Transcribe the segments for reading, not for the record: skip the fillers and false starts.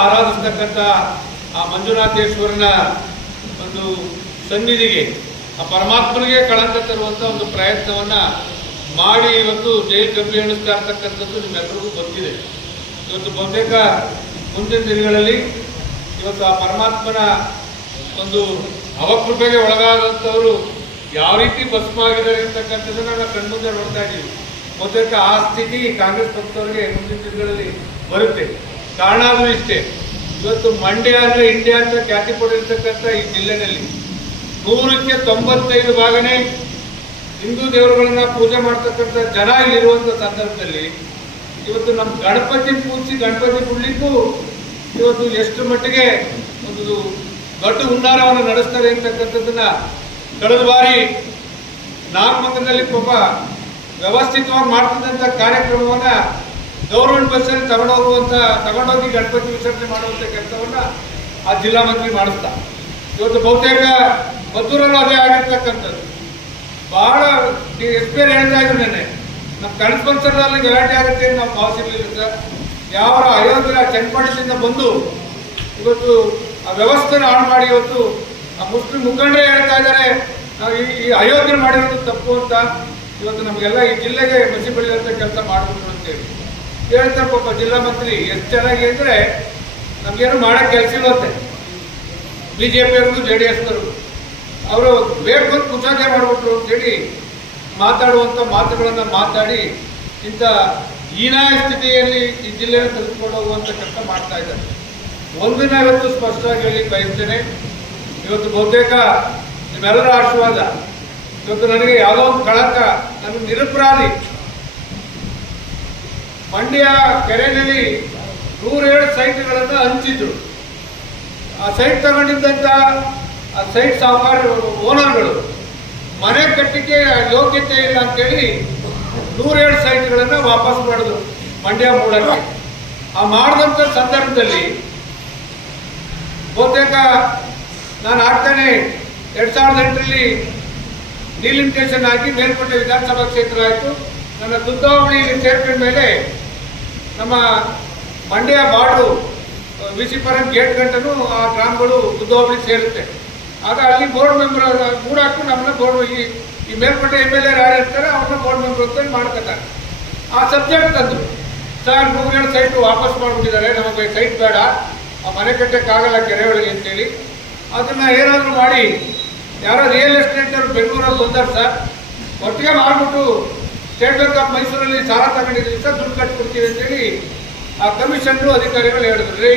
ಆರಾಧಿಸ್ತಕ್ಕಂಥ ಆ ಮಂಜುನಾಥೇಶ್ವರನ ಒಂದು ಸನ್ನಿಧಿಗೆ ಆ ಪರಮಾತ್ಮನಿಗೆ ಕಳಂಕ ತರುವಂಥ ಒಂದು ಪ್ರಯತ್ನವನ್ನು ಮಾಡಿ ಇವತ್ತು ಜೈಲು ಕಬ್ಬಿ ಎಣಿಸ್ತಾ ಇರ್ತಕ್ಕಂಥದ್ದು ನಿಮ್ಮೆಲ್ಲರಿಗೂ ಗೊತ್ತಿದೆ. ಇವತ್ತು ಬಹುತೇಕ ಮುಂದಿನ ದಿನಗಳಲ್ಲಿ ಇವತ್ತು ಆ ಪರಮಾತ್ಮನ ಒಂದು ಅವಕೃಪೆಗೆ ಒಳಗಾದಂಥವರು ಯಾವ ರೀತಿ ಭಸ್ಮ ಆಗಿದ್ದಾರೆ ಅಂತಕ್ಕಂಥದ್ದನ್ನು ನಾವು ಕಣ್ಮುಂದೆ ನೋಡ್ತಾ ಇದ್ದೀವಿ. ಬಹುತೇಕ ಆ ಸ್ಥಿತಿ ಕಾಂಗ್ರೆಸ್ ಪಕ್ಷದವರಿಗೆ ಮುಂದಿನ ದಿನಗಳಲ್ಲಿ ಬರುತ್ತೆ. ಕಾರಣ ಅದು ಇಷ್ಟೇ, ಇವತ್ತು ಮಂಡ್ಯ ಅಂದರೆ ಇಂಡಿಯಾ ಅಂತ ಖ್ಯಾತಿ ಪಡೆದಿರ್ತಕ್ಕಂಥ ಈ ಜಿಲ್ಲೆಯಲ್ಲಿ 100ಕ್ಕೆ 95 ಭಾಗನೇ ಹಿಂದೂ ದೇವರುಗಳನ್ನ ಪೂಜೆ ಮಾಡ್ತಕ್ಕಂಥ ಜನ ಇಲ್ಲಿರುವಂಥ ಸಂದರ್ಭದಲ್ಲಿ ಇವತ್ತು ನಮ್ಮ ಗಣಪತಿ ಪೂಜಿಸಿ ಗಣಪತಿ ಬಿಡ್ಲಿಕ್ಕೂ ಇವತ್ತು ಎಷ್ಟು ಮಟ್ಟಿಗೆ ಒಂದು ದೊಡ್ಡ ಹುನ್ನಾರವನ್ನು ನಡೆಸ್ತಾರೆ ಅಂತಕ್ಕಂಥದ್ದನ್ನ ಕಳೆದ ಬಾರಿ ನಾಗಮಂಗಲದಲ್ಲಿ ಪಾಪ ವ್ಯವಸ್ಥಿತವಾಗಿ ಮಾಡ್ತಿದ್ದಂಥ ಕಾರ್ಯಕ್ರಮವನ್ನ ಗೌರ್ಮೆಂಟ್ ಬಸ್ಸಲ್ಲಿ ತಗೊಂಡೋಗಿ ಗಣಪತಿ ವಿಸರ್ಜನೆ ಮಾಡುವಂಥ ಕೆಲಸವನ್ನ ಆ ಜಿಲ್ಲಾ ಮಂತ್ರಿ ಮಾಡಿಸ್ತಾ ಇವತ್ತು ಬಹುತೇಕ ಮದ್ದೂರಲ್ಲೂ ಅದೇ ಆಗಿರ್ತಕ್ಕಂಥದ್ದು. ಬಹಳ ಎಕ್ಸ್ಪೈರ್ ಹೇಳ್ತಾ ಇದ್ರು ನೆನ್ನೆ ನಮ್ಮ ಕನ್ಸ್ಪನ್ಸರ್ನಲ್ಲಿ ಗಲಾಟೆ ಆಗುತ್ತೆ ನಾವು ಭಾವಿಸಿರ್ಲಿಲ್ಲ ಸರ್. ಯಾವ ಅಯೋಧ್ಯೆ ಚನ್ನಪಟ್ಟಣದಿಂದ ಬಂದು ಇವತ್ತು ಆ ವ್ಯವಸ್ಥೆನ ಹಾಳು ಮಾಡಿ ಇವತ್ತು ಆ ಮುಸ್ಲಿಂ ಮುಖಂಡರೇ ಹೇಳ್ತಾ ಇದ್ದಾರೆ ನಾವು ಈ ಅಯೋಧ್ಯೆ ಮಾಡಿರೋದು ತಪ್ಪು ಅಂತ. ಇವತ್ತು ನಮಗೆಲ್ಲ ಈ ಜಿಲ್ಲೆಗೆ ಮಸಿ ಬೆಳೆಯುವಂಥ ಕೆಲಸ ಮಾಡಬೇಕು ಅಂತೇಳಿ ಹೇಳ್ತಾರೆ. ಪಾಪ ಜಿಲ್ಲಾ ಮಂತ್ರಿ ಎಷ್ಟು ಚೆನ್ನಾಗಿ ಅಂದರೆ ನಮಗೇನು ಮಾಡೋಕ್ಕೆ ಕೆಲಸ ಇಲ್ಲಂತೆ. BJP-ಯವ್ರಿಗೂ JDS-ನವ್ರಿಗೂ ಅವರು ಬೇಕು ಕುಚೋದ್ಯ ಮಾಡಿಬಿಟ್ರು ಅಂತೇಳಿ ಮಾತಾಡುವಂಥ ಮಾತುಗಳನ್ನು ಮಾತಾಡಿ ಇಂಥ ಹೀನಾಯ ಸ್ಥಿತಿಯಲ್ಲಿ ಈ ಜಿಲ್ಲೆಯನ್ನು ತೆಗೆದುಕೊಂಡು ಹೋಗುವಂಥ ಕೆಲಸ ಮಾಡ್ತಾ ಇದ್ದಾರೆ. ಒಂದಿನ ಇವತ್ತು ಸ್ಪಷ್ಟವಾಗಿ ಹೇಳಿ ಬಯಸ್ತೇನೆ, ಇವತ್ತು ಬಹುತೇಕ ನಿಮ್ಮೆಲ್ಲರ ಆಶೀರ್ವಾದ ಇವತ್ತು ನನಗೆ ಯಾವುದೋ ಒಂದು ಕಳಂಕ, ನನಗೆ ನಿರಪರಾಧಿ. ಮಂಡ್ಯ ಕೆರೆಯಲ್ಲಿ 107 ಸೈಟ್ಗಳನ್ನು ಹಂಚಿದ್ರು. ಆ ಸೈಟ್ ತಗೊಂಡಿದ್ದಂಥ ಆ ಸೈಟ್ ಸಾಹುಕಾರ ಓನರ್ಗಳು ಮನೆ ಕಟ್ಟಕ್ಕೆ ಯೋಗ್ಯತೆ ಇಲ್ಲ ಅಂತೇಳಿ 107 ಸೈಟ್ಗಳನ್ನು ವಾಪಸ್ ಮಾಡಿದ್ರು ಮಂಡ್ಯ ಮೂಲಕ್ಕೆ. ಆ ಮಾಡಿದಂಥ ಸಂದರ್ಭದಲ್ಲಿ ಬಹುತೇಕ ನಾನು ಆಗ್ತಾನೆ 2008ರಲ್ಲಿ ಡಿಲಿಮಿಟೇಷನ್ ಆಗಿ ಮೇಲ್ಕೋಟೆ ವಿಧಾನಸಭಾ ಕ್ಷೇತ್ರ ಆಯಿತು. ನನ್ನ ದುದ್ದಾವಳಿಯಲ್ಲಿ ಸೇರ್ಕೊಂಡ ಮೇಲೆ ನಮ್ಮ ಮಂಡ್ಯ ಬಾಡು ವಿಸಿಪುರಂ ಗೇಟ್ ಗಂಟನು ಆ ಗ್ರಾಮಗಳು ದುದ್ದಾವಳಿ ಸೇರುತ್ತೆ. ಆಗ ಅಲ್ಲಿ ಬೋರ್ಡ್ ಮೆಂಬರ್ ಮೂಡಾಕು ನಮ್ಮನ್ನ ಬೋರ್ಡ್ ಈ ಮೇಲ್ಕೋಟೆ MLA ಯಾರು ಇರ್ತಾರೆ ಅವ್ರನ್ನ ಬೋರ್ಡ್ ಮೆಂಬರ್ ಅಂತ ಮಾಡ್ಕೊತಾರೆ. ಆ ಸಬ್ಜೆಕ್ಟ್ ತಂದರು, ಸರ್ 107 ಸೈಟು ವಾಪಸ್ ಮಾಡಿಬಿಟ್ಟಿದ್ದಾರೆ, ನಮಗೆ ಸೈಟ್ ಬೇಡ, ಆ ಮನೆ ಕಟ್ಟಕ್ಕಾಗಲ್ಲ ಕೆರೆ ಒಳಗೆ ಅಂತೇಳಿ ಅದನ್ನು ಏನಾದರೂ ಮಾಡಿ ಯಾರೋ ರಿಯಲ್ ಎಸ್ಟೇಟ್ ಅವರು ಬೆಂಗಳೂರಲ್ಲಿ ಬಂದಾರೆ ಸರ್, ಒಟ್ಟಿಗೆ ಮಾಡಿಬಿಟ್ಟು ಸ್ಟೇಟ್ ಬ್ಯಾಂಕ್ ಆಫ್ ಮೈಸೂರಲ್ಲಿ ಸಾಲ ತಗೊಂಡಿದ್ದೀವಿ ಸರ್, ದುಡ್ಡು ಕಟ್ಬಿಡ್ತೀವಿ ಅಂತೇಳಿ ಆ ಕಮಿಷನ್ರು ಅಧಿಕಾರಿಗಳು ಹೇಳಿದ್ರು. ರೀ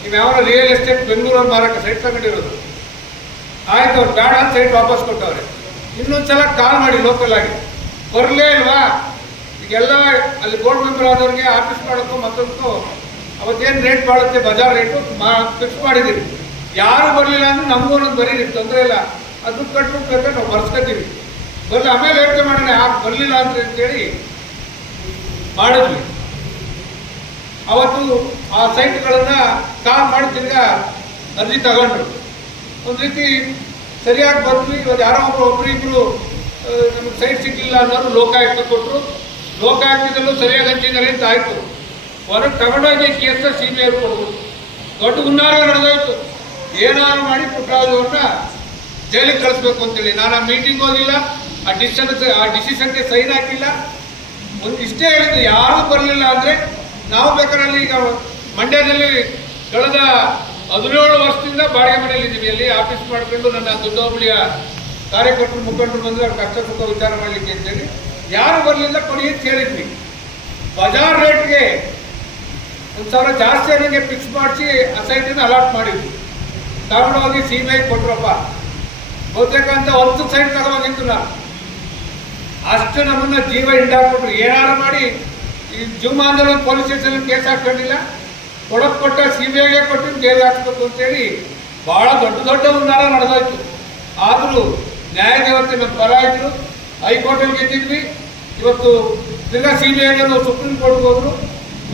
ನೀವು ಯಾವ ರಿಯಲ್ ಎಸ್ಟೇಟ್ ಬೆಂಗಳೂರಲ್ಲಿ ಮಾರಕ್ಕೆ ಸೈಟ್ ತಗೊಂಡಿರೋದು ಆಯ್ತು, ಅವ್ರು ಬೇಡ ಸೈಟ್ ವಾಪಸ್ ಕೊಟ್ಟವ್ರೆ. ಇನ್ನೊಂದ್ಸಲ ಕಾಲ್ ಮಾಡಿ ಲೋಕಲ್ ಆಗಿ ಬರಲೇ ಇಲ್ವಾ, ಈಗೆಲ್ಲ ಅಲ್ಲಿ ಬೋರ್ಡ್ ಮೆಂಬರ್ ಆದವ್ರಿಗೆ ಆಫೀಸ್ ಮಾಡೋಕ್ಕೂ ಮತ್ತೊಂದು ಅವತ್ತೇನು ರೇಟ್ ಬಾಳುತ್ತೆ ಬಜಾರ್ ರೇಟು ಫಿಕ್ಸ್ ಮಾಡಿದ್ದೀವಿ. ಯಾರು ಬರಲಿಲ್ಲ ಅಂದ್ರೆ ನಮಗೂ ಒಂದೊಂದು ಬರೀರಿ, ತೊಂದರೆ ಇಲ್ಲ, ಅದು ಕಟ್ಬಿಟ್ಟು ನಾವು ಬರ್ಸ್ಕೊತೀವಿ, ಬರಲಿ ಆಮೇಲೆ ಯೋಚನೆ ಮಾಡೋಣ ಯಾಕೆ ಬರಲಿಲ್ಲ ಅಂತೇಳಿ ಮಾಡಿದ್ವಿ. ಅವತ್ತು ಆ ಸೈಟ್ಗಳನ್ನು ಕಾಲ್ ಮಾಡಿ ತಿರ್ಗಾ ಅರ್ಜಿ ತಗೊಂಡ್ರು. ಒಂದು ರೀತಿ ಸರಿಯಾಗಿ ಬಂದ್ವಿ. ಇವತ್ತು ಯಾರೋ ಒಬ್ಬರಿಬ್ಬರು ನಮಗೆ ಸೈಟ್ ಸಿಗಲಿಲ್ಲ ಅನ್ನೋರು ಲೋಕಾಯುಕ್ತ ಕೊಟ್ಟರು. ಲೋಕಾಯುಕ್ತದಲ್ಲೂ ಸರಿಯಾಗಿ ಹಂಚಿದ್ದಾರೆ ಅಂತ ಆಯಿತು. ಹೊರಗೆ ತಗೊಂಡೋಗಿ ಕೇಸ CBI ಕೊಡ್ಬೋದು. ದೊಡ್ಡ ಹುನ್ನಾರ ನಡೆದೋಯ್ತು. ಏನಾದ್ರು ಮಾಡಿ ಪುಟ್ಟರಾಜವ್ರನ್ನ ಜೈಲಿಗೆ ಕಳಿಸ್ಬೇಕು ಅಂತೇಳಿ ನಾನು ಆ ಮೀಟಿಂಗ್ ಹೋಗಿಲ್ಲ, ಆ ಡಿಸಿಷನ್ಗೆ ಸೈನ್ ಹಾಕಿಲ್ಲ. ಒಂದು ಇಷ್ಟೇ ಹೇಳಿದ್ದು, ಯಾರೂ ಬರಲಿಲ್ಲ ಅಂದರೆ ನಾವು ಬೇಕಾರಲ್ಲಿ ಈಗ ಮಂಡ್ಯದಲ್ಲಿ ಕಳೆದ 17 ವರ್ಷದಿಂದ ಬಾಡಿಗೆ ಮನೆಯಲ್ಲಿ ಇದ್ದೀವಿ. ಅಲ್ಲಿ ಆಫೀಸ್ ಮಾಡ್ಕೊಂಡು ನನ್ನ ದುಡ್ಡೋಬಳಿಯ ಕಾರ್ಯಕರ್ತರು ಮುಖಂಡರು ಬಂದರೆ ಅವ್ರ ಕಷ್ಟ ಸುಖ ವಿಚಾರ ಮಾಡಲಿಕ್ಕೆ ಅಂತೇಳಿ ಯಾರು ಬರಲಿಲ್ಲ. ಕೊಡಿ ಅಂತ ಹೇಳಿದ್ವಿ. ಬಜಾರ್ ರೇಟ್ಗೆ 1,000 ಜಾಸ್ತಿ ನನಗೆ ಫಿಕ್ಸ್ ಮಾಡಿಸಿ ಆ ಸೈಟನ್ನು ಅಲಾಟ್ ಮಾಡಿದ್ವಿ. ತಗೊಂಡೋಗಿ CBI ಕೊಟ್ರಪ್ಪ. ಬಹುತೇಕ ಅಂತ 10 ಸೈಟ್ ತಗೋಬೇಕಿತ್ತು ನಾನು. ಅಷ್ಟು ನಮ್ಮನ್ನ ಜೀವ ಹಿಂಡಾಕ್ಬಿಟ್ರು. ಏನಾರು ಮಾಡಿ ಈ ಜುಮಾಂದಲ ಪೊಲೀಸ್ ಸ್ಟೇಷನ್ ಕೇಸ್ ಹಾಕೊಂಡಿಲ್ಲ, ಕೊಟ್ಟ CBIಗೆ ಕೊಟ್ಟು ಜೈಲಿಗೆ ಹಾಕ್ಬೇಕು ಅಂತೇಳಿ ಭಾಳ ದೊಡ್ಡ ಹುನ್ನಾರ ನಡೆದೋಯ್ತು. ಆದರೂ ನ್ಯಾಯದೇವತೆ ನಮ್ಮ ಪರ ಇದ್ರು. ಹೈಕೋರ್ಟಲ್ಲಿ ಗೆದ್ದಿದ್ವಿ. ಇವತ್ತು ತಿರ್ಗಾ CBIಗೆ ಸುಪ್ರೀಂ ಕೋರ್ಟ್ಗೆ ಹೋದ್ರು.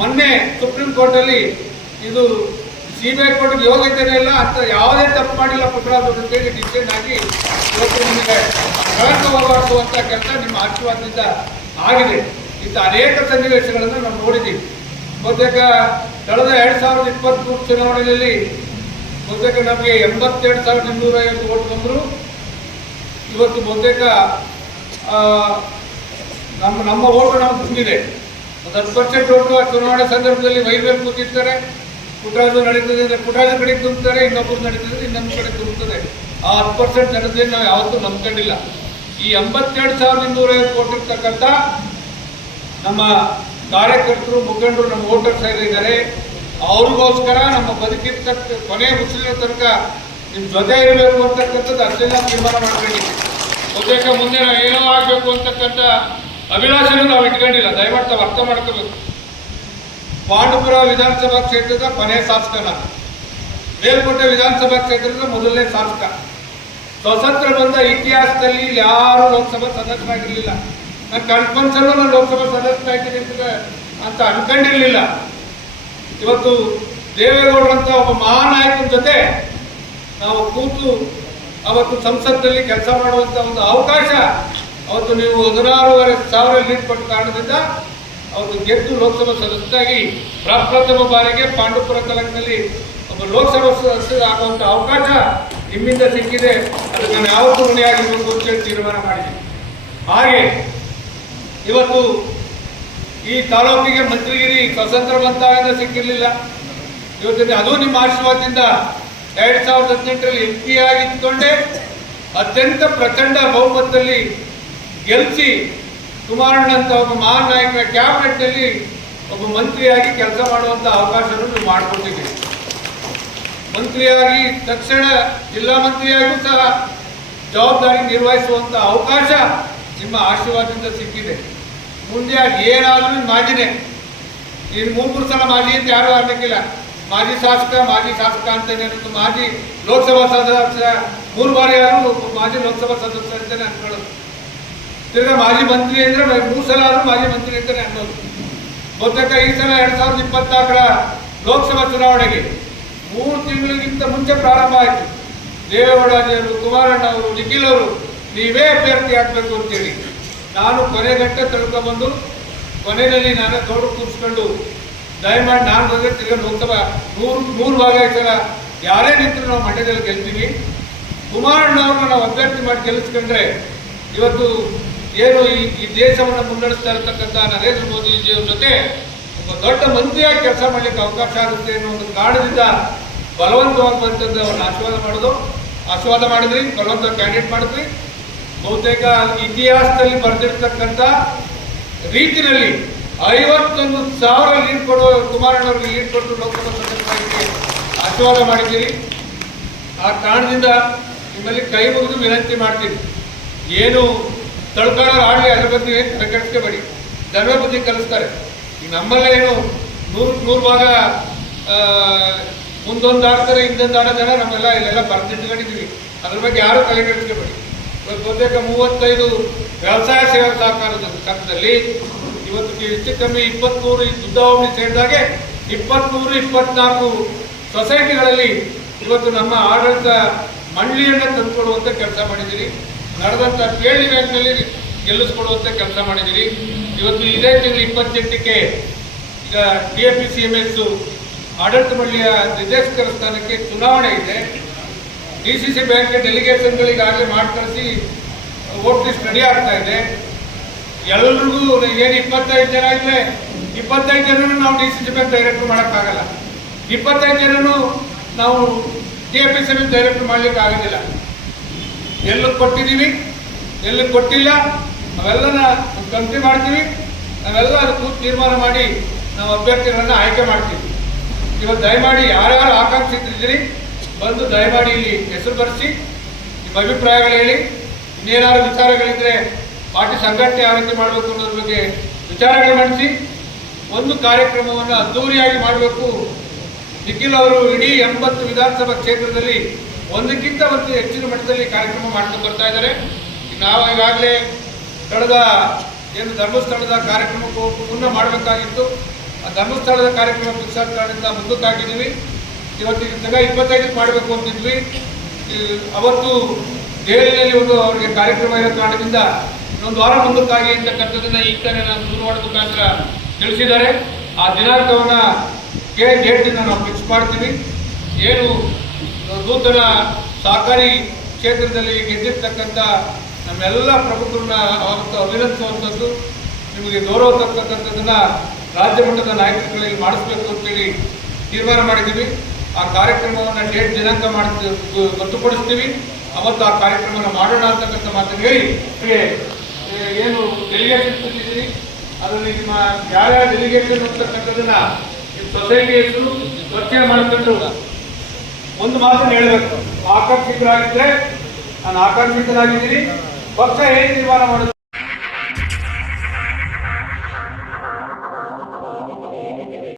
ಮೊನ್ನೆ ಸುಪ್ರೀಂ ಕೋರ್ಟಲ್ಲಿ ಇದು CBI ಕೋರ್ಟ್ಗೆ ಯೋಗ್ಯತೆನೇ ಇಲ್ಲ ಅಂತ, ಯಾವುದೇ ತಪ್ಪು ಮಾಡಿಲ್ಲ ಪುಟ್ಟರಾಜು ಅಂತೇಳಿ ಡಿಸಿಷನ್ ಆಗಿ ಇವತ್ತು ನಿಮಗೆ ಕಳಂಕ ಹೋಗಬಾರ್ದು ಅಂತ ಕೆಲಸ ನಿಮ್ಮ ಆಶೀರ್ವಾದದಿಂದ ಆಗಿದೆ. ಇಂಥ ಅನೇಕ ಸನ್ನಿವೇಶಗಳನ್ನು ನಾವು ನೋಡಿದ್ದೀವಿ. ಬಹುತೇಕ ಕಳೆದ 2023 ಚುನಾವಣೆಯಲ್ಲಿ ಬಹುತೇಕ ನಮಗೆ 82,250 ಓಟ್ ಬಂದರು. ಇವತ್ತು ಬಹುತೇಕ ನಮ್ಮ ಓಟು ನಮ್ಗೆ ತುಂಬಿದೆ. ಒಂದು 10% ಓಟು ಆ ಚುನಾವಣೆ ಸಂದರ್ಭದಲ್ಲಿ ವೈರ್ವೇಲ್ ಕೂತಿರ್ತಾರೆ, ಪುಟರಾಜು ನಡೀತದೆ ಅಂದರೆ ಪುಟರಾಜು ಕಡೆ ತುಂಬುತ್ತಾರೆ, ಇನ್ನೊಬ್ಬರು ನಡೀತದೆ ಇನ್ನೊಂದು ಕಡೆ ತುಂಬುತ್ತದೆ. ಆ 10% ಜನತೆಯನ್ನು ನಾವು ಯಾವತ್ತೂ ನಂಬ್ಕೊಂಡಿಲ್ಲ. ಈ 82,250 ಕೊಟ್ಟಿರ್ತಕ್ಕಂಥ ನಮ್ಮ ಕಾರ್ಯಕರ್ತರು, ಮುಖಂಡರು, ನಮ್ಮ ವೋಟರ್ಸ್ ಇದ್ದಾರೆ. ಅವ್ರಿಗೋಸ್ಕರ ನಮ್ಮ ಬದುಕಿನ ಕೊನೆ ಉಸಿರಿನ ತನಕ ನಿಮ್ಮ ಜೊತೆ ಇರಬೇಕು ಅಂತಕ್ಕಂಥದ್ದು ಅಷ್ಟೆಲ್ಲ ತೀರ್ಮಾನ ಮಾಡ್ಕೊಂಡಿದ್ದೀವಿ. ಬಹುತೇಕ ಮುಂದೆ ನಾವು ಏನೋ ಆಗಬೇಕು ಅಂತಕ್ಕಂಥ ಅಭಿಲಾಷೆನೂ ನಾವು ಇಟ್ಕೊಂಡಿಲ್ಲ. ದಯಮಾಡಿ ತಾವು ಅರ್ಥ ಮಾಡ್ಕೋಬೇಕು. ಪಾಂಡುಪುರ ವಿಧಾನಸಭಾ ಕ್ಷೇತ್ರದ ಕೊನೆ ಶಾಸಕ ನಾನು, ಮೇಲ್ಕೋಟೆ ವಿಧಾನಸಭಾ ಕ್ಷೇತ್ರದ ಮೊದಲನೇ ಶಾಸಕ. ಸ್ವತಂತ್ರ ಬಂದ ಇತಿಹಾಸದಲ್ಲಿ ಯಾರು ಲೋಕಸಭಾ ಸದಸ್ಯರಾಗಿರಲಿಲ್ಲ. ನಾನು ಕಣ್ಪನ್ಸಲ್ಲೂ ನಾನು ಲೋಕಸಭಾ ಸದಸ್ಯರಾಗಿದ್ದೀನಿ ಅಂತ ಅನ್ಕೊಂಡಿರಲಿಲ್ಲ. ಇವತ್ತು ದೇವೇಗೌಡರಂತ ಒಬ್ಬ ಮಹಾನ್ ನಾಯಕನ ಜೊತೆ ನಾವು ಕೂತು ಅವತ್ತು ಸಂಸತ್ನಲ್ಲಿ ಕೆಲಸ ಮಾಡುವಂಥ ಒಂದು ಅವಕಾಶ ಅವತ್ತು ನೀವು 16,500 ಲೀಡ್ ಕೊಟ್ಟ ಕಾರಣದಿಂದ ಅವತ್ತು ಗೆದ್ದು ಲೋಕಸಭಾ ಸದಸ್ಯರಾಗಿ ಪ್ರಪ್ರಥಮ ಬಾರಿಗೆ ಪಾಂಡುಪುರ ತಾಲೂಕಿನಲ್ಲಿ ಒಬ್ಬ ಲೋಕಸಭಾ ಸದಸ್ಯ ಆಗುವಂಥ ಅವಕಾಶ ನಿಮ್ಮಿಂದ ಸಿಕ್ಕಿದೆ. ಅದಕ್ಕೆ ನಾನು ಯಾವತ್ತೂ ಋಣಿಯಾಗಿರ್ಬೇಕು ಅಂತೇಳಿ ತೀರ್ಮಾನ ಮಾಡಿದ್ದೀನಿ. ಹಾಗೆ ಇವತ್ತು ಈ ತಾಲೂಕಿಗೆ ಮಂತ್ರಿಗಿರಿ ಸ್ವತಂತ್ರ ಬಂದಾಗಿಂದ ಸಿಕ್ಕಿರಲಿಲ್ಲ. ಇವತ್ತಿನ ಅದು ನಿಮ್ಮ ಆಶೀರ್ವಾದದಿಂದ 2018ರಲ್ಲಿ MP ಆಗಿ ಇದ್ಕೊಂಡೆ ಅತ್ಯಂತ ಪ್ರಚಂಡ ಬಹುಮತದಲ್ಲಿ ಗೆಲ್ಲಿಸಿ ಕುಮಾರಣ್ಣ ಅಂತ ಒಬ್ಬ ಮಹಾನ್ ನಾಯಕರ ಕ್ಯಾಬಿನೆಟ್ನಲ್ಲಿ ಒಬ್ಬ ಮಂತ್ರಿಯಾಗಿ ಕೆಲಸ ಮಾಡುವಂಥ ಅವಕಾಶವನ್ನು ನೀವು ಮಾಡಿಕೊಟ್ಟಿದ್ದೀರಿ. ಮಂತ್ರಿಯಾಗಿ ತಕ್ಷಣ ಜಿಲ್ಲಾ ಮಂತ್ರಿಯಾಗೂ ಸಹ ಜವಾಬ್ದಾರಿ ನಿರ್ವಹಿಸುವಂಥ ಅವಕಾಶ ನಿಮ್ಮ ಆಶೀರ್ವಾದದಿಂದ ಸಿಕ್ಕಿದೆ. ಮುಂದೆ ಏನಾದರೂ ಮಾಜಿನೇ, ನೀನು 3 ಸಲ ಮಾಜಿ ಅಂತ ಯಾರೂ ಅನ್ನಕ್ಕಿಲ್ಲ. ಮಾಜಿ ಶಾಸಕ ಅಂತಲೇ ಅನ್ನೋದು, ಮಾಜಿ ಲೋಕಸಭಾ ಸದಸ್ಯ 3 ಬಾರಿ ಆದರೂ ಮಾಜಿ ಲೋಕಸಭಾ ಸದಸ್ಯ ಅಂತಲೇ ಅನ್ಕೊಳ್ಳೋದು. ತಿರ್ಗಾ ಮಾಜಿ ಮಂತ್ರಿ ಅಂದರೆ 3 ಸಲ ಆದರೂ ಮಾಜಿ ಮಂತ್ರಿ ಅಂತಲೇ ಅನ್ನೋದು. ಬಹುತೇಕ ಈ ಸಲ 2024ರ ಲೋಕಸಭಾ ಚುನಾವಣೆಗೆ 3 ತಿಂಗಳಿಗಿಂತ ಮುಂಚೆ ಪ್ರಾರಂಭ ಆಯಿತು. ದೇವೇಗೌಡರು, ಕುಮಾರಣ್ಣ ಅವರು, ನಿಖಿಲ್ ಅವರು ನೀವೇ ಅಭ್ಯರ್ಥಿ ಆಗಬೇಕು ಅಂತೇಳಿ ನಾನು ಕೊನೆ ಗಂಟೆ ತಳ್ಕೊಂಡ್ಬಂದು ಕೊನೆಯಲ್ಲಿ ನಾನೇ ದೊಡ್ಡ ಕೂರಿಸ್ಕೊಂಡು ದಯಮಾಡಿ ನಾನು ಬಂದರೆ ತಿರ್ಗಾ ಲೋಕಸಭಾ 100 ಭಾಗ ಈ ಸಲ ಯಾರೇ ನಿಂತರೂ ನಾವು ಮಂಡ್ಯದಲ್ಲಿ ಗೆಲ್ತೀವಿ. ಕುಮಾರಣ್ಣ ಅವ್ರನ್ನ ನಾವು ಅಭ್ಯರ್ಥಿ ಮಾಡಿ ಗೆಲ್ಲಿಸ್ಕೊಂಡ್ರೆ ಇವತ್ತು ಏನು ಈ ದೇಶವನ್ನು ಮುನ್ನಡೆಸ್ತಾ ಇರತಕ್ಕಂಥ ನರೇಂದ್ರ ಮೋದಿಜಿಯವ್ರ ಜೊತೆ ಒಬ್ಬ ದೊಡ್ಡ ಮಂತ್ರಿಯಾಗಿ ಕೆಲಸ ಮಾಡಲಿಕ್ಕೆ ಅವಕಾಶ ಆಗುತ್ತೆ ಅನ್ನೋ ಒಂದು ಕಾರಣದಿಂದ ಬಲವಂತವಾಗಿ ಬಂತಂದ್ರೆ ಅವ್ರನ್ನ ಆಶೀರ್ವಾದ ಮಾಡಿದ್ರಿ, ಬಲವಂತ ಕ್ಯಾಂಡಿಡೇಟ್ ಮಾಡಿದ್ರಿ. ಬಹುತೇಕ ಇತಿಹಾಸದಲ್ಲಿ ಬರೆದಿರ್ತಕ್ಕಂಥ ರೀತಿಯಲ್ಲಿ 51,000 ಲೀಡ್ ಕೊಡುವ ಕುಮಾರಣ್ಣವ್ರಿಗೆ ಲೀಡ್ ಕೊಟ್ಟು ಲೋಕಸಭಾ ಸದಸ್ಯರಾಗಿ ಆಶೀರ್ವಾದ ಮಾಡಿದ್ದೀರಿ. ಆ ಕಾರಣದಿಂದ ನಿಮ್ಮಲ್ಲಿ ಕೈ ಮುಗಿದು ವಿನಂತಿ ಮಾಡ್ತೀನಿ, ಏನು ತಳ್ಕೊಳ್ಳೋರು ಆಡಲಿ, ಅದ್ರ ಬಗ್ಗೆ ಏನು ತಲೆಕೆಡಿಸ್ಕೋಬೇಡಿ. ಧರ್ಮ ಬುದ್ಧಿ ಕಲಿಸ್ತಾರೆ. ಈಗ ನಮ್ಮಲ್ಲೇ ಏನು 100 ಭಾಗ ಮುಂದೊಂದು ಆಡ್ತಾರೆ, ಹಿಂದೊಂದು ಆಡೋದನ್ನ ನಮ್ಮೆಲ್ಲ ಇಲ್ಲೆಲ್ಲ ಬರೆದಿಟ್ಕೊಂಡಿದ್ದೀವಿ. ಅದ್ರ ಬಗ್ಗೆ ಯಾರೂ ತಲೆಕೆಡಿಸ್ಕೋಬೇಡಿ. ಬಹುತೇಕ 35 ವ್ಯವಸಾಯ ಸೇವಾ ಸಹಕಾರದ ಸಂಘದಲ್ಲಿ ಇವತ್ತು ಹೆಚ್ಚು ಕಮ್ಮಿ 23 ದುದ್ದಾವಳಿ ಸೇರಿದಾಗೆ 23-24 ಸೊಸೈಟಿಗಳಲ್ಲಿ ಇವತ್ತು ನಮ್ಮ ಆಡಳಿತ ಮಂಡಳಿಯನ್ನು ತಂದುಕೊಡುವಂಥ ಕೆಲಸ ಮಾಡಿದ್ದೀರಿ. ನಡೆದಂಥ PLD ಬ್ಯಾಂಕ್ನಲ್ಲಿ ಗೆಲ್ಲಿಸ್ಕೊಡುವಂಥ ಕೆಲಸ ಮಾಡಿದ್ದೀರಿ. ಇವತ್ತು ಇದೇ ತಿಂಗಳು 28ಕ್ಕೆ ಈಗ TAPCMS ಆಡಳಿತ ಮಂಡಳಿಯ ನಿರ್ದೇಶಕರ ಸ್ಥಾನಕ್ಕೆ ಚುನಾವಣೆ ಇದೆ. DCC ಬ್ಯಾಂಕ್ ಡೆಲಿಗೇಷನ್ಗಳಿಗಾಗಲೇ ಮಾಡಿ ಕಳಿಸಿ ವೋಟ್ ಲಿಸ್ಟ್ ರೆಡಿ ಆಗ್ತಾ ಇದೆ. ಎಲ್ರಿಗೂ ಏನು 25 ಜನ ಇದ್ದರೆ 25 ಜನನು ನಾವು DCC ಬ್ಯಾಂಕ್ ಡೈರೆಕ್ಟ್ ಮಾಡೋಕ್ಕಾಗಲ್ಲ. 25 ಜನನು ನಾವು TAPCMS ಡೈರೆಕ್ಟ್ ಮಾಡಲಿಕ್ಕೆ ಆಗೋದಿಲ್ಲ. ಎಲ್ಲೂ ಕೊಟ್ಟಿದ್ದೀವಿ, ಎಲ್ಲೂ ಕೊಟ್ಟಿಲ್ಲ, ಅವೆಲ್ಲನ ಕಮಿಟಿ ಮಾಡ್ತೀವಿ. ನಾವೆಲ್ಲ ಅದಕ್ಕೂ ತೀರ್ಮಾನ ಮಾಡಿ ನಾವು ಅಭ್ಯರ್ಥಿಗಳನ್ನು ಆಯ್ಕೆ ಮಾಡ್ತೀವಿ. ಇವತ್ತು ದಯಮಾಡಿ ಯಾರ್ಯಾರು ಆಕಾಂಕ್ಷಿತರಿದ್ದೀರಿ ಬಂದು ದಯಮಾಡಿ ಇಲ್ಲಿ ಹೆಸರು ಬರೆಸಿ ನಿಮ್ಮ ಅಭಿಪ್ರಾಯಗಳು ಹೇಳಿ. ಇನ್ನೇನಾದ್ರು ವಿಚಾರಗಳಿದ್ದರೆ ಪಾರ್ಟಿ ಸಂಘಟನೆ ಯಾವ ರೀತಿ ಮಾಡಬೇಕು ಅನ್ನೋದ್ರ ಬಗ್ಗೆ ವಿಚಾರಗಳು ಮಂಡಿಸಿ ಒಂದು ಕಾರ್ಯಕ್ರಮವನ್ನು ಅದ್ದೂರಿಯಾಗಿ ಮಾಡಬೇಕು. ನಿಖಿಲ್ ಅವರು ಇಡೀ 80 ವಿಧಾನಸಭಾ ಕ್ಷೇತ್ರದಲ್ಲಿ ಒಂದಕ್ಕಿಂತ ಒಂದು ಹೆಚ್ಚಿನ ಮಟ್ಟದಲ್ಲಿ ಕಾರ್ಯಕ್ರಮ ಮಾಡ್ಕೊಂಡು ಬರ್ತಾ ಇದ್ದಾರೆ. ನಾವು ಈಗಾಗಲೇ ಕಳೆದ ಏನು ಧರ್ಮಸ್ಥಳದ ಕಾರ್ಯಕ್ರಮಕ್ಕೂ ಮುನ್ನ ಮಾಡಬೇಕಾಗಿತ್ತು. ಆ ಧರ್ಮಸ್ಥಳದ ಕಾರ್ಯಕ್ರಮ ಫಿಕ್ಸ್ ಆದ ಕಾರಣದಿಂದ ಮುಂದಕ್ಕಾಗಿದ್ದೀವಿ. ಇವತ್ತಿಗೆ 25ಕ್ಕೆ ಮಾಡಬೇಕು ಅಂತಿದ್ವಿ. ಅವತ್ತು ದೆಹಲಿಯಲ್ಲಿ ಒಂದು ಅವರಿಗೆ ಕಾರ್ಯಕ್ರಮ ಇರೋ ಕಾರಣದಿಂದ ಇನ್ನೊಂದು ವಾರ ಮುಂದಕ್ಕಾಗಿ ಅಂತಕ್ಕಂಥದ್ದನ್ನು ಈಗ ತಾನೇ ನಾನು ದೂರವಾಣಿ ಮುಖಾಂತರ ತಿಳಿಸಿದ್ದಾರೆ. ಆ ದಿನಾಂಕವನ್ನು ಡೇಟನ್ನು ನಾವು ಫಿಕ್ಸ್ ಮಾಡ್ತೀವಿ. ಏನು ನೂತನ ಸಹಕಾರಿ ಕ್ಷೇತ್ರದಲ್ಲಿ ಗೆದ್ದಿರ್ತಕ್ಕಂಥ ನಮ್ಮೆಲ್ಲ ಪ್ರಮುಖರನ್ನ ಅವತ್ತು ಅಭಿನಂದಿಸುವಂಥದ್ದು, ನಿಮಗೆ ಗೌರವ ತಕ್ಕಂಥದ್ದನ್ನು ರಾಜ್ಯ ಮಟ್ಟದ ನಾಯಕರುಗಳಲ್ಲಿ ಮಾಡಿಸ್ಬೇಕು ಅಂತೇಳಿ ತೀರ್ಮಾನ ಮಾಡಿದ್ದೀವಿ. ಆ ಕಾರ್ಯಕ್ರಮವನ್ನು ಡೇಟ್ ದಿನಾಂಕ ಗೊತ್ತುಪಡಿಸ್ತೀವಿ. ಅವತ್ತು ಆ ಕಾರ್ಯಕ್ರಮವನ್ನು ಮಾಡೋಣ ಅಂತಕ್ಕಂಥ ಮಾತನ್ನು ಹೇಳಿ, ಏನು ಡೆಲಿಗೇಷನ್ ತಂದಿದ್ದೀರಿ ಅದರಲ್ಲಿ ನಿಮ್ಮ ಯಾರ್ಯಾರ ಡೆಲಿಗೇಷನ್ ಅಂತಕ್ಕಂಥದ್ದನ್ನ ನಿಮ್ಮ ಸೊಸೈಟಿ ಹೆಸರು ಪರಿಚಯ ಮಾಡಿಕೊಂಡು ಒಂದು ಮಾತನ್ನು ಹೇಳಬೇಕು. ಆಕರ್ಷಿತರಾಗಿದ್ದರೆ ನಾನು ಆಕರ್ಷಿತರಾಗಿದ್ದೀನಿ, ಪಕ್ಷ ಏನು ತೀರ್ಮಾನ ಮಾಡೋದು